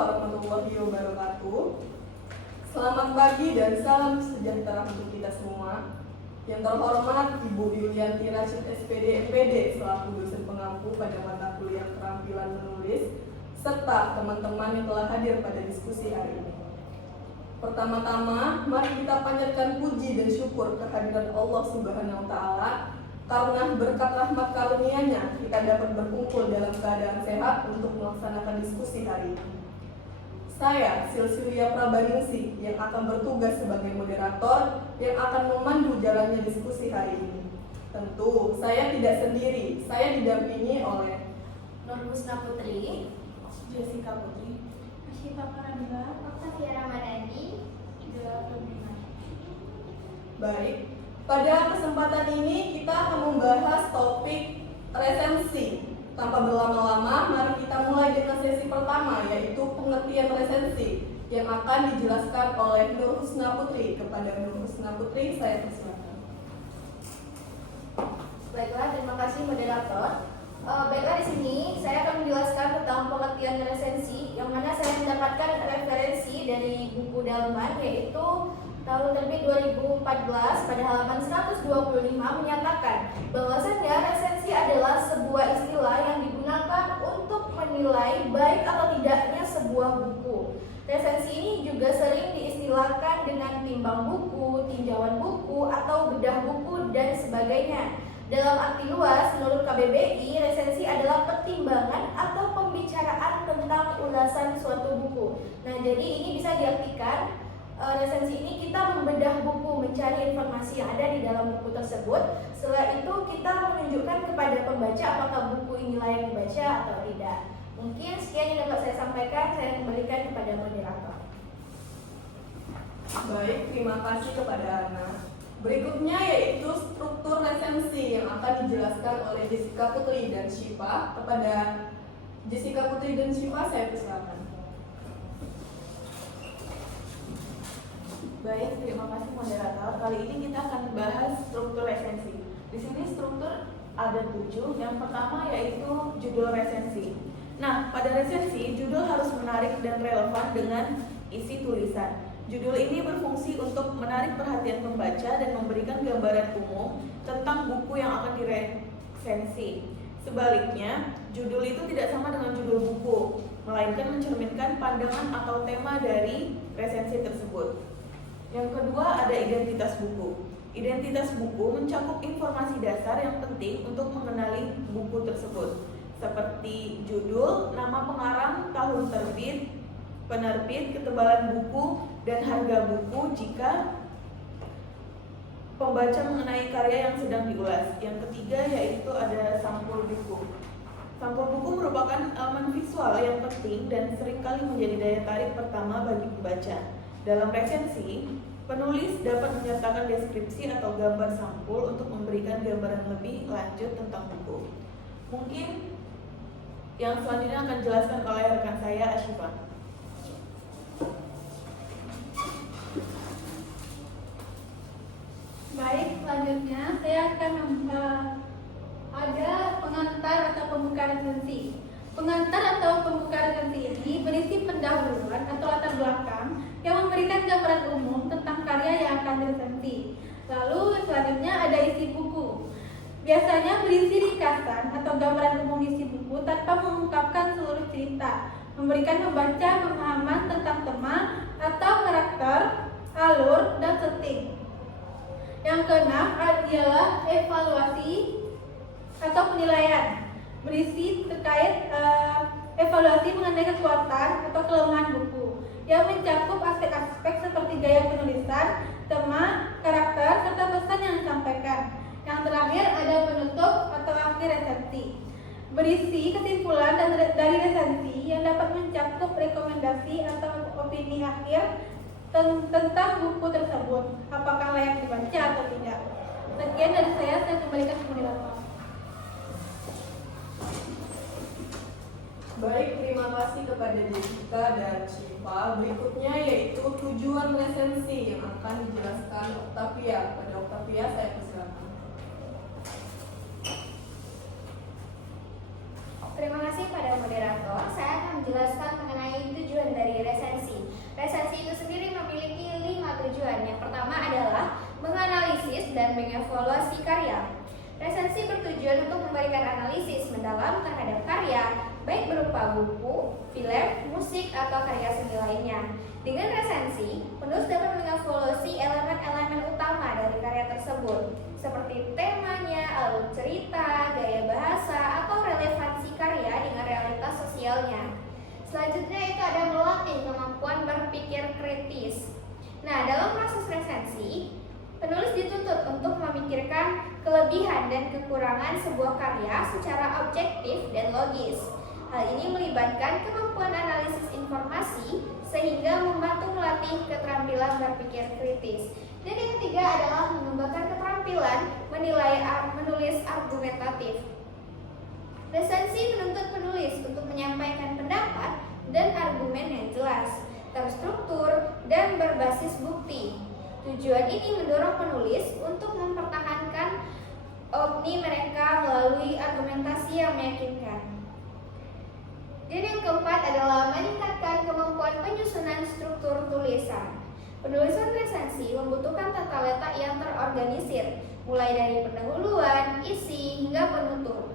warahmatullahi wabarakatuh. Selamat pagi dan salam sejahtera untuk kita semua. Yang terhormat Ibu Yulianti Rashid SPD MPD selaku dosen pengampu pada mata kuliah keterampilan menulis, serta teman-teman yang telah hadir pada diskusi hari ini. Pertama-tama, mari kita panjatkan puji dan syukur kehadiran Allah Subhanahu wa Ta'ala, karena berkat rahmat karunia-Nya kita dapat berkumpul dalam keadaan sehat untuk melaksanakan diskusi hari ini. Saya, Silsilia Prabaningsi, yang akan bertugas sebagai moderator yang akan memandu jalannya diskusi hari ini. Tentu, saya tidak sendiri, saya didampingi oleh Nur Husna Putri, Jessica Putri, Asyifa Farabila, Octavia Ramadhani, Idul Fitri. Baik, pada kesempatan ini kita akan membahas topik resensi. Tanpa berlama-lama, mari kita mulai dengan sesi pertama, yaitu pengertian resensi yang akan dijelaskan oleh Nur Husna Putri. Kepada Nur Husna Putri, saya persilakan. Baiklah, terima kasih moderator. Baiklah, di sini saya akan menjelaskan tentang pengertian resensi, yang mana saya mendapatkan referensi dari buku dalaman, yaitu tahun terbit 2014 pada halaman 125 menyatakan bahwasannya resensi adalah sebuah istilah yang digunakan untuk menilai baik atau tidaknya sebuah buku. Resensi ini juga sering diistilahkan dengan timbang buku, tinjauan buku, atau bedah buku, dan sebagainya. Dalam arti luas, menurut KBBI, resensi adalah pertimbangan atau pembicaraan tentang ulasan suatu buku. Nah, jadi ini bisa diartikan resensi ini kita membedah buku, mencari informasi yang ada di dalam buku tersebut. Setelah itu kita menunjukkan kepada pembaca apakah buku ini layak dibaca atau tidak. Mungkin sekian yang dapat saya sampaikan, saya kembalikan kepada moderator. Baik, terima kasih kepada Ana. Berikutnya yaitu struktur resensi yang akan dijelaskan oleh Jessica Putri dan Syifa. Kepada Jessica Putri dan Syifa, saya persilakan. Baik, terima kasih moderator. Kali ini kita akan membahas struktur resensi. Di sini struktur ada 7. Yang pertama yaitu judul resensi. Nah, pada resensi, judul harus menarik dan relevan dengan isi tulisan. Judul ini berfungsi untuk menarik perhatian pembaca dan memberikan gambaran umum tentang buku yang akan diresensi. Sebaliknya, judul itu tidak sama dengan judul buku, melainkan mencerminkan pandangan atau tema dari resensi tersebut. Yang kedua ada identitas buku. Identitas buku mencakup informasi dasar yang penting untuk mengenali buku tersebut, seperti judul, nama pengarang, tahun terbit, penerbit, ketebalan buku, dan harga buku jika pembaca mengenai karya yang sedang diulas. Yang ketiga yaitu ada sampul buku. Sampul buku merupakan elemen visual yang penting dan seringkali menjadi daya tarik pertama bagi pembaca. Dalam resensi, penulis dapat menyertakan deskripsi atau gambar sampul untuk memberikan gambaran lebih lanjut tentang buku. Mungkin yang selanjutnya akan dijelaskan oleh rekan saya, Asyifa. Baik, selanjutnya saya akan ada pengantar atau pembuka resensi. Pengantar atau pembuka resensi ini berisi pendahuluan atau latar belakang yang memberikan gambaran umum tentang karya yang akan diresensi. Lalu selanjutnya ada isi buku. Biasanya berisi ringkasan atau gambaran umum isi buku tanpa mengungkapkan seluruh cerita, memberikan pembaca pemahaman tentang tema atau karakter, alur, dan setting. Yang keenam adalah evaluasi atau penilaian, berisi terkait evaluasi mengenai kekuatan atau kelemahan buku, yang mencakup aspek-aspek seperti gaya penulisan, tema, karakter, serta pesan yang disampaikan. Yang terakhir ada penutup atau akhir resensi, berisi kesimpulan dari resensi yang dapat mencakup rekomendasi atau opini akhir tentang buku tersebut, apakah layak dibaca atau tidak. Sekian dari saya kembalikan ke moderator. Baik, terima kasih kepada Jessica dan Syifa. Berikutnya yaitu tujuan resensi yang akan dijelaskan Octavia. Pada Octavia, saya persilakan. Terima kasih pada moderator. Saya akan menjelaskan mengenai tujuan tujuan. Yang pertama adalah menganalisis dan mengevaluasi karya. Resensi bertujuan untuk memberikan analisis mendalam terhadap karya, baik berupa buku, film, musik, atau karya seni lainnya. Dengan resensi, penulis dapat mengevaluasi elemen-elemen utama dari karya tersebut, seperti temanya, alur cerita, gaya bahasa, atau relevansi karya dengan realitas sosialnya. Selanjutnya itu ada melatih kemampuan berpikir kritis. Nah, dalam proses resensi, penulis dituntut untuk memikirkan kelebihan dan kekurangan sebuah karya secara objektif dan logis. Hal ini melibatkan kemampuan analisis informasi sehingga membantu melatih keterampilan berpikir kritis. Dan yang ketiga adalah mengembangkan keterampilan menulis argumentatif. Resensi menuntut penulis untuk menyampaikan pendapat dan argumen yang jelas, terstruktur, dan berbasis bukti. Tujuan ini mendorong penulis untuk mempertahankan opini mereka melalui argumentasi yang meyakinkan. Dan yang keempat adalah meningkatkan kemampuan penyusunan struktur tulisan. Penulisan resensi membutuhkan tata letak yang terorganisir, mulai dari pendahuluan, isi, hingga penutup.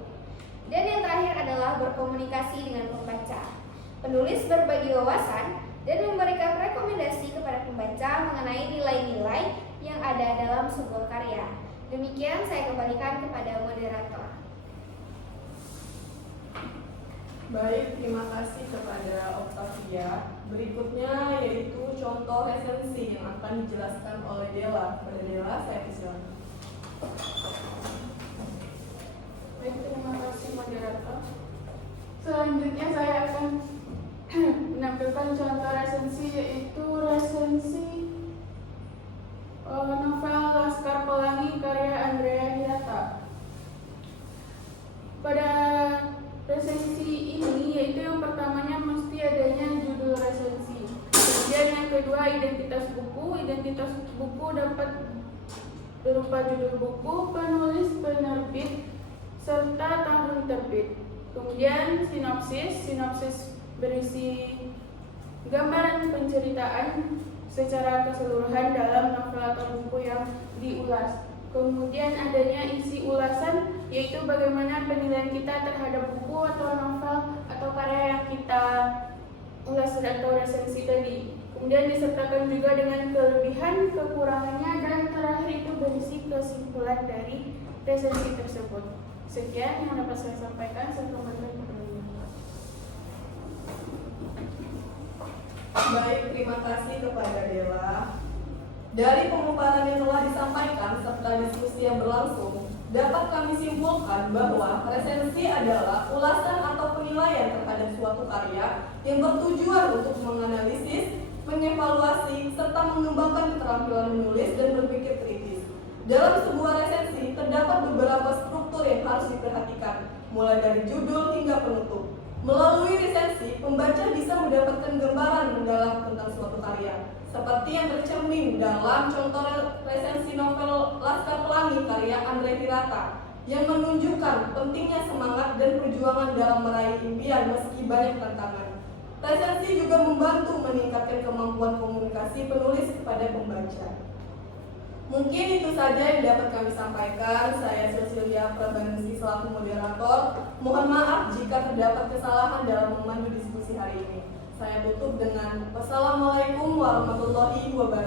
Dan yang terakhir adalah berkomunikasi dengan pembaca. Penulis berbagi wawasan dan memberikan rekomendasi kepada pembaca mengenai nilai-nilai yang ada dalam sebuah karya. Demikian saya kembalikan kepada moderator. Baik, terima kasih kepada Octavia. Berikutnya yaitu contoh resensi yang akan dijelaskan oleh Della. Pada Della, saya persilakan. Baik, terima kasih moderator. Selanjutnya saya akan menampilkan contoh resensi, yaitu resensi novel Laskar Pelangi karya Andrea Hirata. Pada resensi ini, yaitu yang pertamanya mesti adanya judul resensi. Kemudian yang kedua identitas buku. Identitas buku dapat berupa judul buku, penulis, penerbit, serta tahun terbit. Kemudian sinopsis berisi gambaran penceritaan secara keseluruhan dalam novel atau buku yang diulas. Kemudian adanya isi ulasan, yaitu bagaimana penilaian kita terhadap buku atau novel atau karya yang kita ulas atau resensi tadi. Kemudian disertakan juga dengan kelebihan, kekurangannya, dan terakhir itu berisi kesimpulan dari resensi tersebut. Sekian yang dapat saya sampaikan. Saya kembalikan kepada Bapak. Baik, terima kasih kepada Della. Dari pemaparan yang telah disampaikan serta diskusi yang berlangsung, dapat kami simpulkan bahwa resensi adalah ulasan atau penilaian terhadap suatu karya yang bertujuan untuk menganalisis, mengevaluasi, serta mengembangkan keterampilan menulis dan berpikir kritis. Dalam sebuah resensi, terdapat beberapa struktur yang harus diperhatikan, mulai dari judul hingga penutup. Melalui resensi, pembaca bisa mendapatkan gambaran mendalam tentang suatu karya, seperti yang tercermin dalam contoh resensi novel Laskar Pelangi karya Andrea Hirata, yang menunjukkan pentingnya semangat dan perjuangan dalam meraih impian meski banyak tantangan. Resensi juga membantu meningkatkan kemampuan komunikasi penulis kepada pembaca. Mungkin itu saja yang dapat kami sampaikan. Saya Cecilia Prabanusi selaku moderator. Mohon maaf jika terdapat kesalahan dalam memandu diskusi hari ini. Saya tutup dengan wassalamualaikum warahmatullahi wabarakatuh.